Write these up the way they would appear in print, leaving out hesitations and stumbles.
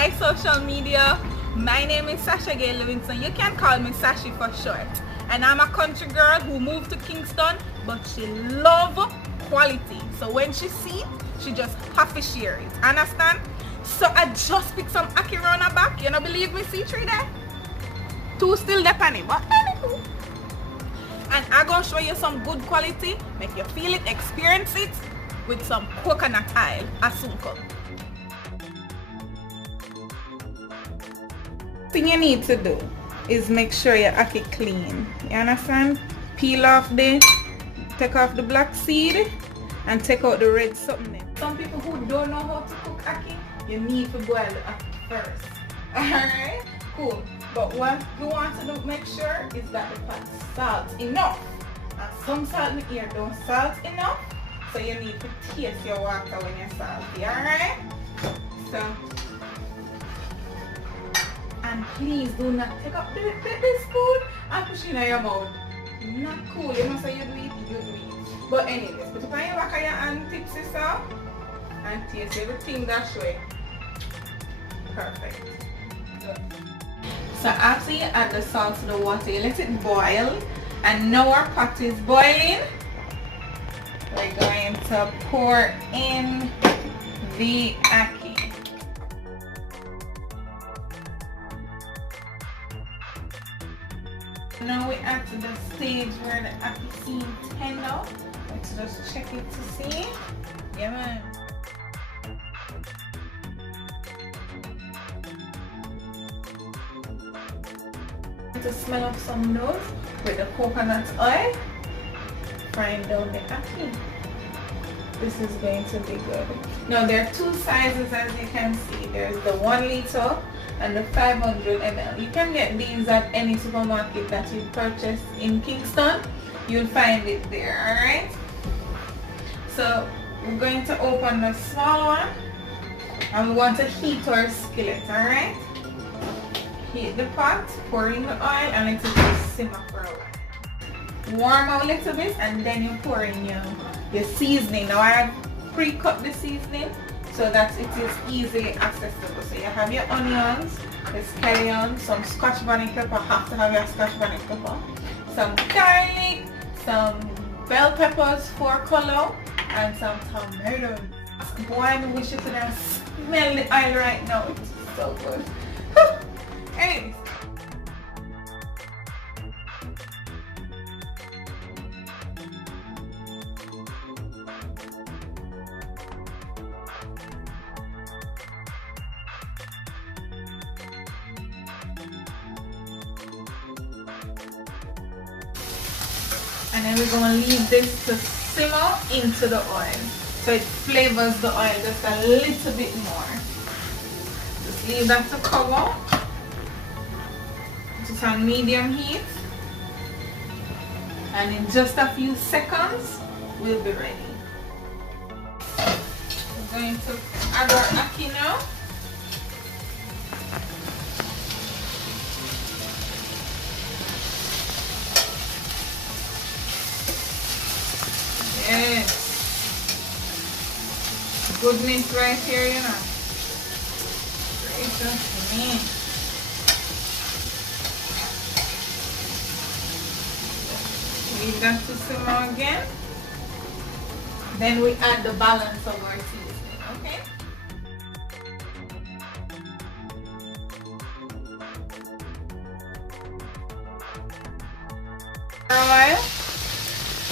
Hi social media, my name is Sasha Gay Livingston. You can call me Sashi for short. And I'm a country girl who moved to Kingston, but she love quality. So when she see, she just have to share it. Understand? So I just picked some Ackee round her back. You don't believe me? See 3 there? 2 still there on it, but anywho. And I'm gonna show you some good quality, make you feel it, experience it with some coconut oil. As soon come. Thing you need to do is make sure your Ackee clean. You understand? Peel off take off the black seed and take out the red something. Some people who don't know how to cook Ackee, you need to boil the Ackee first. Alright? Cool. But what you want to do, make sure is that the pot salt enough. And some salt in here don't salt enough. So you need to taste your water when you're salty. Alright? So and please do not take up this food and push it in your mouth. Not cool. You must say you do it, you do it. But anyways, put it on your back of your hand, tipsy so, and taste everything that way. Perfect. Good. So after you add the salt to the water, you let it boil. And now our pot is boiling. We're going to pour in the Ackee. Now we're at the stage where the Ackee seems tender. Let's just check it to see. Yeah, man. To smell of some nose with the coconut oil. Frying down the Ackee. This is going to be good. Now there are 2 sizes, as you can see. There's the 1 liter and the 500 ml. You can get these at any supermarket that you purchase in Kingston. You'll find it there, alright? So we're going to open the small one and we want to heat our skillet, alright? Heat the pot, pour in the oil and let it just simmer for a while. Warm out a little bit and then you pour in your seasoning. Now I have pre-cut the seasoning so that it is easily accessible. So you have your onions, the scallion, some scotch bonnet pepper, have to have your scotch bonnet pepper, some garlic, some bell peppers for color, and some tomatoes. Boy, I wish you could have smell the oil right now. It's so good. Anyways. And then we're going to leave this to simmer into the oil. So it flavors the oil just a little bit more. Just leave that to cover. Just on medium heat. And in just a few seconds, we'll be ready. We're going to add our Ackee now. Yes. Goodness right here, you know. Gracious me. Leave that to simmer again. Then we add the balance of our seasoning, okay? Oil.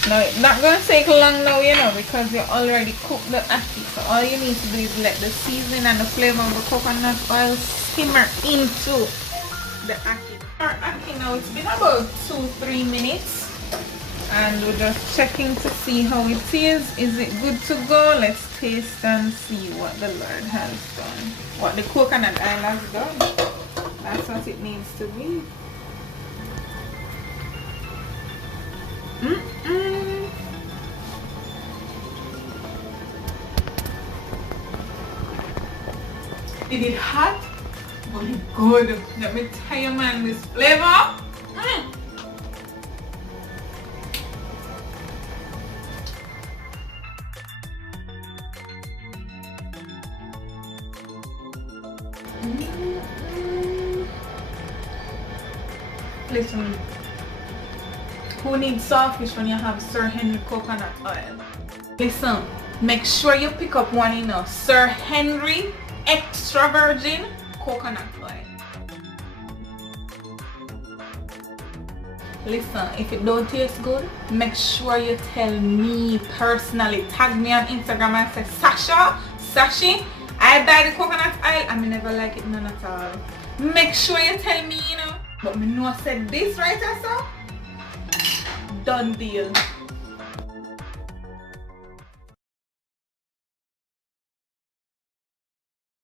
Now it's not going to take long now, you know, because you already cooked the Ackee. So all you need to do is let the seasoning and the flavor of the coconut oil simmer into the Ackee. Our Ackee now, it's been about 2-3 minutes. And we're just checking to see how it is. Is it good to go? Let's taste and see what the Lord has done. What the coconut oil has done. That's what it needs to be. It is hot, but it's good. Let me tell you, man, this flavor. Listen, who needs saltfish when you have Sir Henry coconut oil? Listen, make sure you pick up one enough. Sir Henry extra virgin coconut oil. Listen, if it don't taste good, make sure you tell me personally. Tag me on Instagram and say, Sashi, I buy the coconut oil and I never like it none at all. Make sure you tell me, you know. But me know I said this right or so. Done deal.